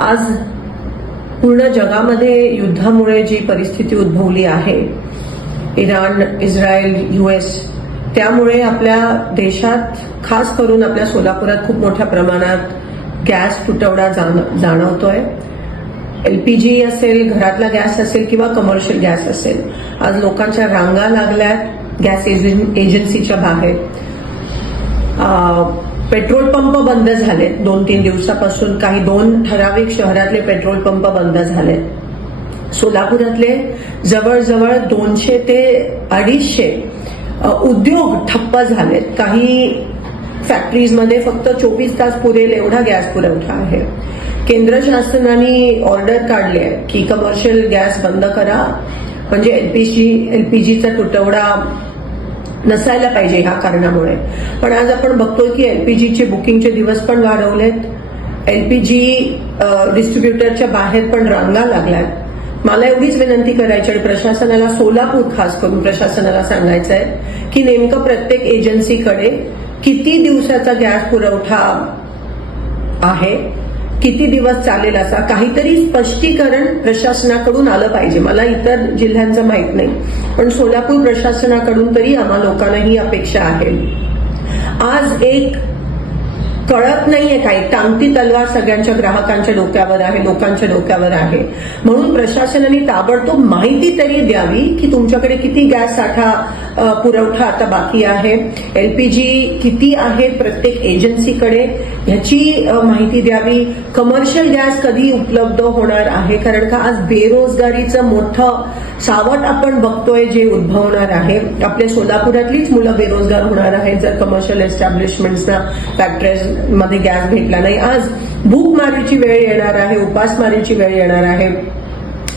आज पूर्ण जगामध्ये युद्धामुळे जी परिस्थिती उद्भवली आहे, इराण, इस्रायल, US, त्यामुळे आपल्या देशात खास करून आपल्या सोलापुरात खूप मोठ्या प्रमाणात गॅस तुटवडा जाणवतोय. LPG असेल, घरातला गॅस असेल किंवा कमर्शियल गॅस असेल. आज लोकांच्या रांगा लागल्यात गॅस एजन्सीच्या बाहेर. पेट्रोल पंप बंद झालेत 2-3 दिवसापासून. काही 2 ठराविक शहरातले पेट्रोल पंप बंद झालेत. सोलापुरातले जवळजवळ 200 ते 250 उद्योग ठप्प झालेत. काही फॅक्टरीजमध्ये फक्त 24 तास पुरेल एवढा गॅस पुरवठा आहे. केंद्र शासनाने ऑर्डर काढली आहे की कमर्शियल गॅस बंद करा, म्हणजे एलपीजीचा तुटवडा नसायला पाहिजे ह्या कारणामुळे. पण आज आपण बघतोय की एलपीजीचे बुकिंगचे दिवस पण वाढवलेत. LPG डिस्ट्रीब्युटरच्या बाहेर पण रांगा लागल्यात. मला एवढीच विनंती करायची आणि प्रशासनाला, सोलापूर खास करून प्रशासनाला सांगायचं आहे की नेमकं प्रत्येक एजन्सीकडे किती दिवसाचा गॅस पुरवठा आहे, किती दिवस चालेल, असा काहीतरी स्पष्टीकरण प्रशासनाकडून आलं पाहिजे. मला इतर जिल्ह्यांचं माहित नाही, पण सोलापूर प्रशासनाकडून तरी आम्हा लोकांना ही अपेक्षा आहे. आज एक कळत नाहीये काही, टांगती तलवार सगळ्यांच्या ग्राहकांच्या डोक्यावर आहे, लोकांच्या डोक्यावर आहे. म्हणून प्रशासनाने ताबडतोब माहिती तरी द्यावी की तुमच्याकडे किती गॅस साठा पुरवठा आता बाकी आहे, LPG किती आहे प्रत्येक एजन्सीकडे, ह्याची माहिती द्यावी. कमर्शियल गॅस कधी उपलब्ध होणार आहे, कारण का आज बेरोजगारीचं मोठं सावट आपण बघतोय जे उद्भवणार आहे. आपल्या सोलापुरातलीच मुलं बेरोजगार होणार आहेत जर कमर्शियल एस्टॅब्लिशमेंट्सना, फॅक्टरीज मध्ये गॅस भेटला नाही. आज भूकमारीची वेळ येणार आहे, उपासमारीची वेळ येणार आहे.